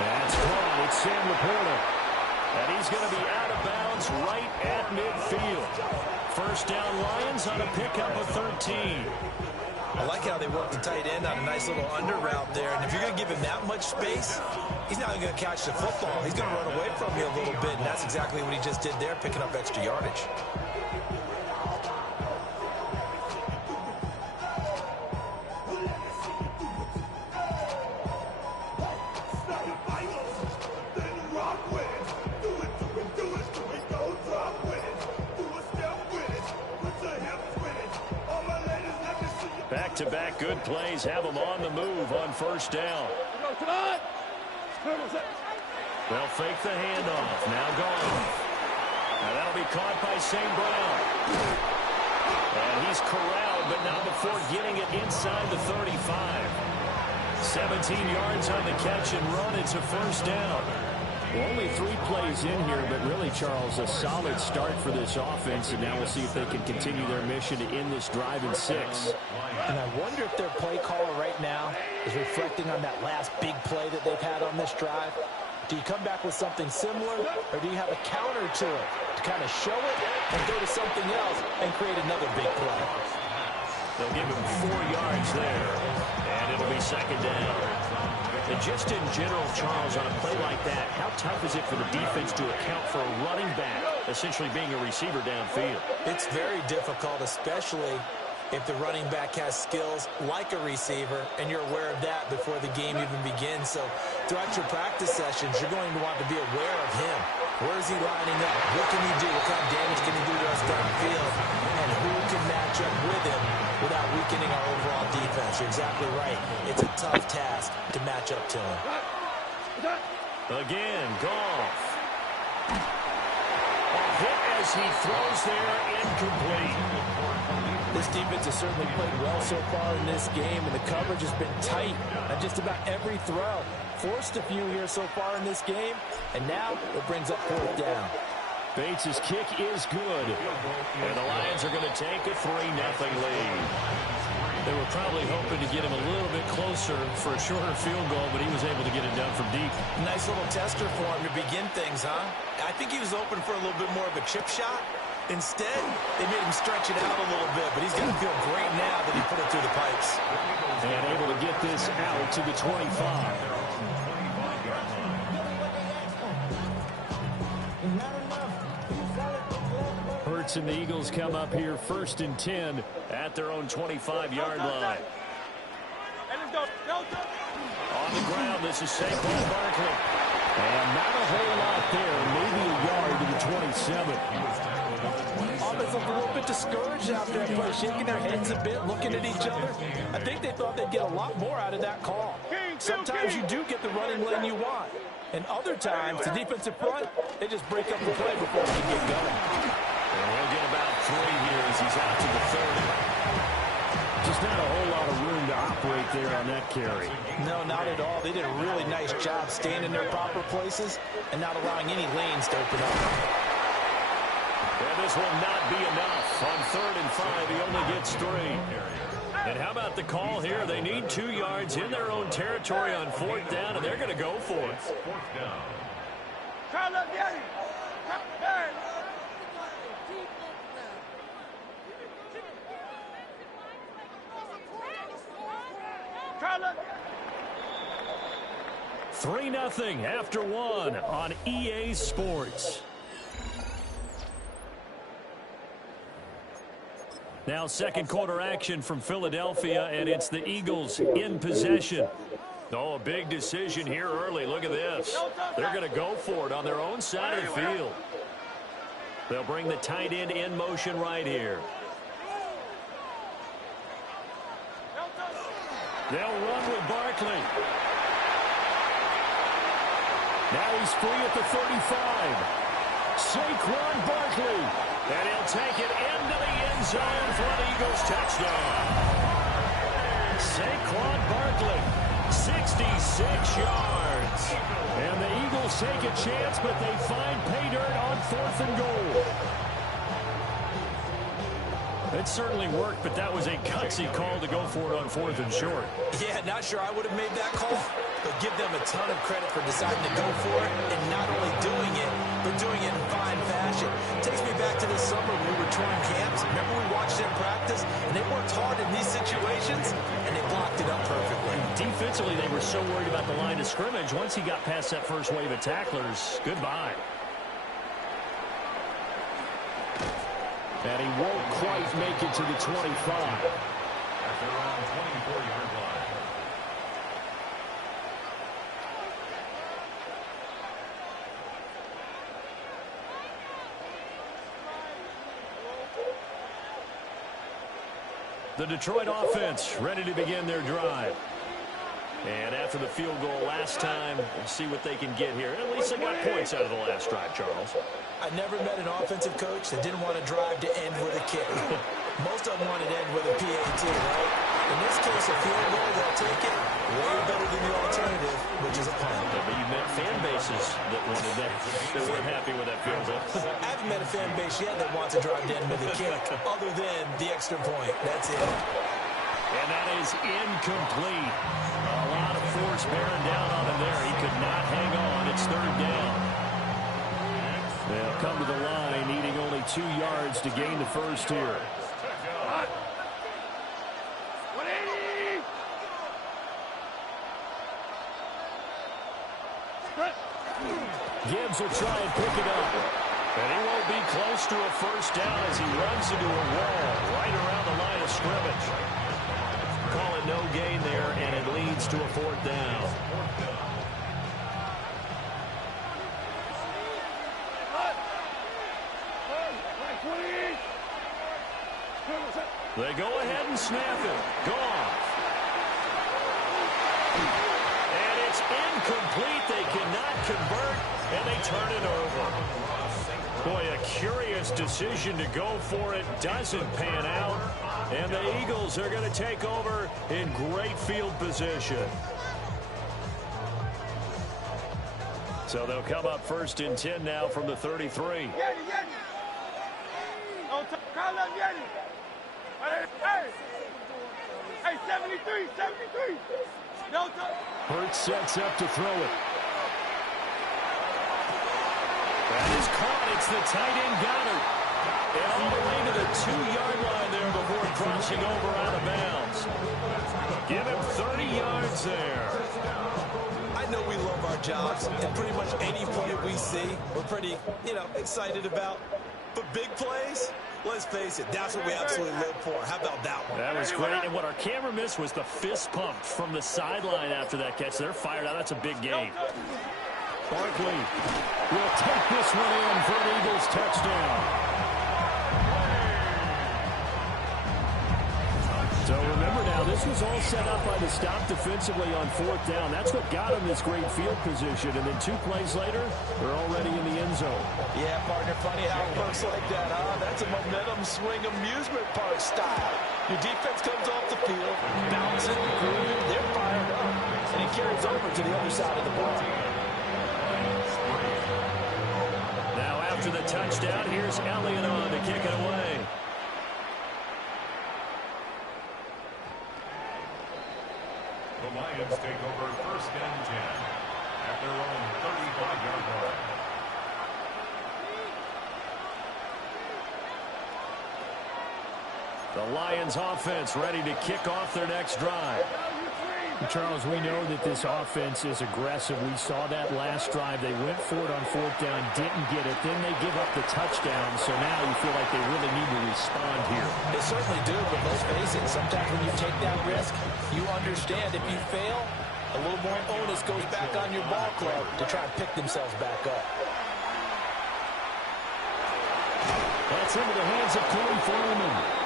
That's caught. It's Sam Laporta. And he's going to be out of bounds right at midfield. First down Lions on a pickup of 13. I like how they work the tight end on a nice little under route there. And if you're going to give him that much space, he's not going to catch the football. He's going to run away from you a little bit, and that's exactly what he just did there, picking up extra yardage. Back-to-back good plays have them on the move on first down. They'll fake the handoff. Now gone. Now that'll be caught by St. Brown. And he's corralled, but not before getting it inside the 35. 17 yards on the catch and run. It's a first down. Well, only 3 plays in here, but really, Charles, a solid start for this offense, and now we'll see if they can continue their mission to end this drive in 6. And I wonder if their play caller right now is reflecting on that last big play that they've had on this drive. Do you come back with something similar, or do you have a counter to it to kind of show it and go to something else and create another big play? They'll give him 4 yards there, and it'll be second down. And just in general, Charles, on a play like that, how tough is it for the defense to account for a running back essentially being a receiver downfield? It's very difficult, especially if the running back has skills like a receiver, and you're aware of that before the game even begins. So throughout your practice sessions, you're going to want to be aware of him. Where is he lining up? What can he do? What kind of damage can he do to us downfield? And who can match up with him without weakening our overall defense? You're exactly right. It's a tough task to match up to him. Again, Goff. A hit as he throws there, incomplete. This defense has certainly played well so far in this game, and the coverage has been tight on just about every throw. Forced a few here so far in this game, and now it brings up 4th down. Bates' kick is good, and the Lions are going to take a 3-0 lead. They were probably hoping to get him a little bit closer for a shorter field goal, but he was able to get it done from deep. Nice little tester for him to begin things, huh? I think he was open for a little bit more of a chip shot. Instead, they made him stretch it out a little bit, but he's going to feel great now that he put it through the pipes. And able to get this out to the 25. Hurts and the Eagles come up here 1st and 10 at their own 25-yard line. On the ground, this is Saquon Barkley. And not a whole lot there, maybe a yard to the 27. Offense looked a little bit discouraged after that play, shaking their heads a bit, looking at each other. I think they thought they'd get a lot more out of that call. Sometimes you do get the running lane you want, and other times, the defensive front, they just break up the play before they can get going. And he'll get about 3 here as he's out to the 30. Just not a whole lot of room to operate there on that carry. No, not at all. They did a really nice job staying in their proper places and not allowing any lanes to open up. And this will not be enough. On 3rd and 5, he only gets 3. And how about the call here? They need 2 yards in their own territory on 4th down, and they're going to go for it. Carla. 3-0 after 1 on EA Sports. Now 2nd quarter action from Philadelphia, and it's the Eagles in possession. Oh, a big decision here early. Look at this. They're going to go for it on their own side of the field. They'll bring the tight end in motion right here. They'll run with Barkley. Now he's free at the 35. Saquon Barkley. And he'll take it into the end zone for an Eagles touchdown. Saquon Barkley, 66 yards. And the Eagles take a chance, but they find pay dirt on 4th and goal. It certainly worked, but that was a gutsy call to go for it on 4th and short. Yeah, not sure I would have made that call. But give them a ton of credit for deciding to go for it and not only doing it, but doing it in fine fashion. It takes me back to this summer when we were touring camps. Remember we watched them practice, and they worked hard in these situations, and they blocked it up perfectly. Defensively, they were so worried about the line of scrimmage. Once he got past that first wave of tacklers, goodbye. And he won't quite make it to the 25. At their own 24-yard line. The Detroit offense ready to begin their drive. And after the field goal last time, we'll see what they can get here. At least they got points out of the last drive, Charles. I never met an offensive coach that didn't want to drive to end with a kick. Most of them want to end with a PAT, right? In this case, a field goal, they'll take it way better than the alternative, which is a punt. But you met fan bases that wanted that, that weren't happy with that field goal. I haven't met a fan base yet that wants to drive to end with a kick, other than the extra point. That's it. And that is incomplete. A lot of force bearing down on him there. He could not hang on. It's third down. They'll come to the line, needing only 2 yards to gain the first here. Gibbs will try and pick it up. And he won't be close to a first down as he runs into a wall right around the line of scrimmage. Call it no gain there, and it leads to a fourth down. They go ahead and snap it. Goff. And it's incomplete. They cannot convert, and they turn it over. Boy, a curious decision to go for it. Doesn't pan out. And the Eagles are going to take over in great field position. So they'll come up first and 10 now from the 33. Hey, 73. Hurts sets up to throw it. That is caught. It's the tight end Goddard. And all the way to the 2-yard line there before crossing over out of bounds. Give him 30 yards there. I know we love our jobs, and pretty much any play we see, we're pretty, excited about. But big plays, let's face it, that's what we absolutely live for. How about that one? That was great. And what our camera missed was the fist pump from the sideline after that catch. They're fired out. That's a big game. Barkley will take this one in for an Eagles touchdown. So remember now, this was all set up by the stop defensively on fourth down. That's what got him this great field position. And then 2 plays later, they're already in the end zone. Yeah, partner, funny how it works like that, huh? That's a momentum swing amusement park style. Your defense comes off the field, bouncing, grooving, they're fired up. And it carries over to the other side of the ball. Now after the touchdown, here's Elliott on to kick it away. The Lions take over first and 10 at their own 35-yard line. The Lions offense ready to kick off their next drive. Charles, we know that this offense is aggressive. We saw that last drive. They went for it on fourth down, didn't get it. Then they give up the touchdown. So now you feel like they really need to respond here. They certainly do, but let's face it, sometimes when you take that risk, you understand if you fail, a little more onus goes back on your ball club to try and pick themselves back up. That's into the hands of Corey Foreman.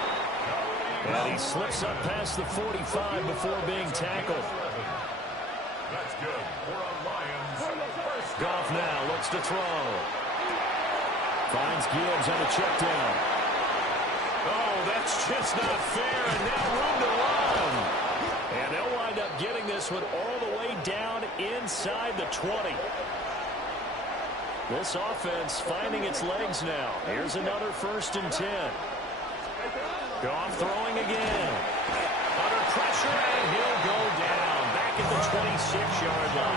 And he slips up past the 45 before being tackled. That's good for a Lions first. Goff now looks to throw. Finds Gibbs on a check down. Oh, that's just not fair, and now room to run. And they'll wind up getting this one all the way down inside the 20. This offense finding its legs now. Here's another first and 10. Goff throwing again. Under pressure, and he'll go down. Back at the 26-yard line.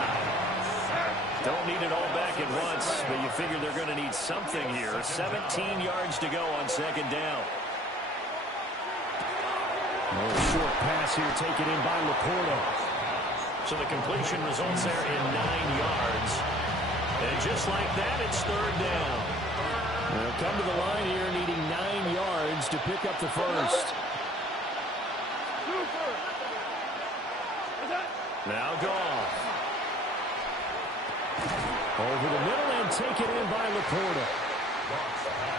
it all back at once, but you figure they're going to need something here. 17 yards to go on second down. Short pass here taken in by Laporta. So the completion results there in 9 yards. And just like that, it's third down. They'll come to the line here needing 9 yards to pick up the first. Now Goff. Over the middle and taken in by Laporta.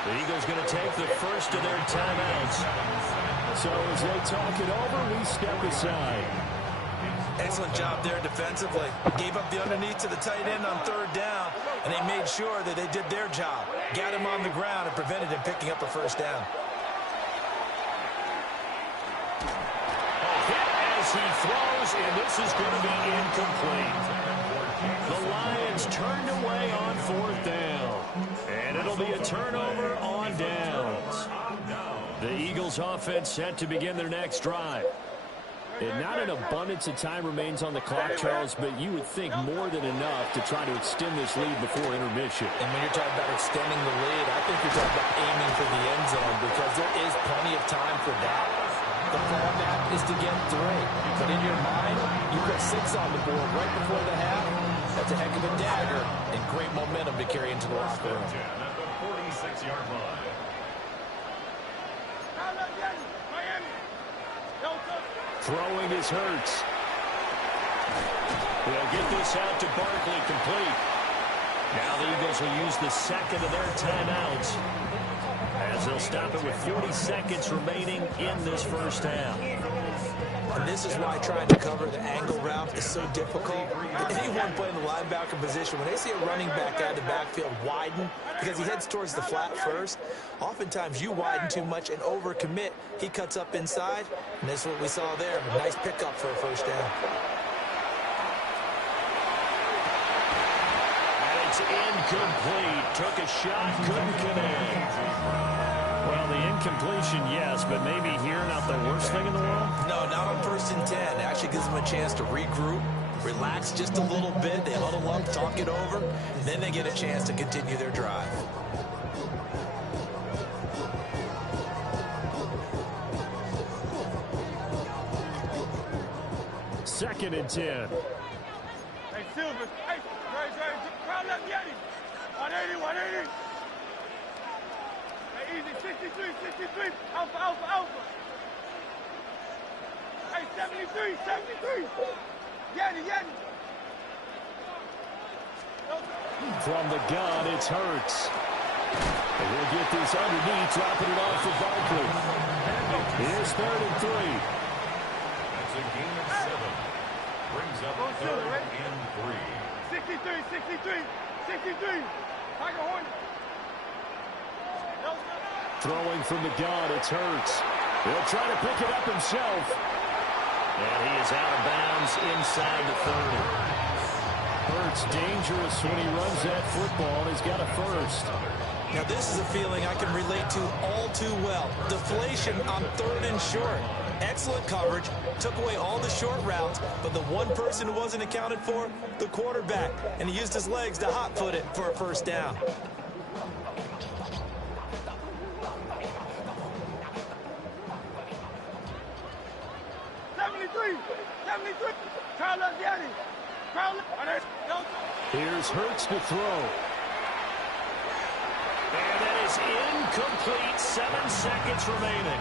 The Eagles going to take the first of their timeouts. So as they talk it over, we step aside. Excellent job there defensively. Gave up the underneath to the tight end on third down, and they made sure that they did their job. Got him on the ground and prevented him picking up a first down. As he throws, and this is going to be incomplete. The Lions turned away on fourth down. And it'll be a turnover on downs. The Eagles offense set to begin their next drive. And not an abundance of time remains on the clock, Charles, but you would think more than enough to try to extend this lead before intermission. And when you're talking about extending the lead, I think you're talking about aiming for the end zone because there is plenty of time for that. The fallback is to get 3. But in your mind, you put 6 on the board right before the half. That's a heck of a dagger and great momentum to carry into the locker room. At the 46-yard line. Throwing is Hurts. They'll get this out to Barkley, complete. Now the Eagles will use the second of their timeouts as they'll stop it with 40 seconds remaining in this first half. And this is why trying to cover the angle route is so difficult. Anyone playing the linebacker position, when they see a running back out of the backfield widen because he heads towards the flat first, oftentimes you widen too much and overcommit. He cuts up inside, and that's what we saw there. A nice pickup for a first down. And it's incomplete. Took a shot, couldn't connect. Well, the incompletion, yes, but maybe here not the worst thing in the world? No, not on 1st and 10. It actually gives them a chance to regroup, relax just a little bit. They huddle up, talk it over. Then they get a chance to continue their drive. Second and 10. Hey, Silver. Hey, crowd left Yeti. 180, 180. Hey, easy. 63, 63. Alpha, alpha, alpha. Hey, 73, 73. Yeti, Yeti. From the gun, it's Hurts. And he'll get this underneath, dropping it off for Barkley. Here's 3rd and 3. That's a gain of 7. Brings up 3rd and 3. 63, 63, 63. Tiger Hornet. Throwing from the gun, it's Hurts. He'll try to pick it up himself. And he is out of bounds inside the 30. Hurts dangerous when he runs that football, and he's got a first. Now, this is a feeling I can relate to all too well. Deflation on 3rd and short. Excellent coverage, took away all the short routes, but the one person who wasn't accounted for, the quarterback, and he used his legs to hot-foot it for a first down. Here's Hurts to throw. And that is incomplete. 7 seconds remaining.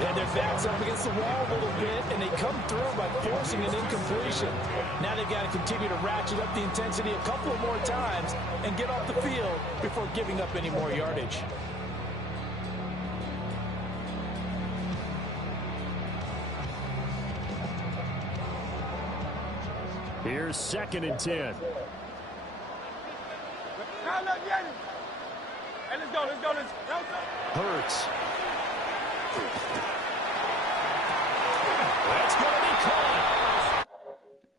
And their back's up against the wall a little bit, and they come through by forcing an incompletion. Now they've got to continue to ratchet up the intensity a couple of more times and get off the field before giving up any more yardage. Here's 2nd and 10. Hey, let's go, let's go, let's go. Hurts.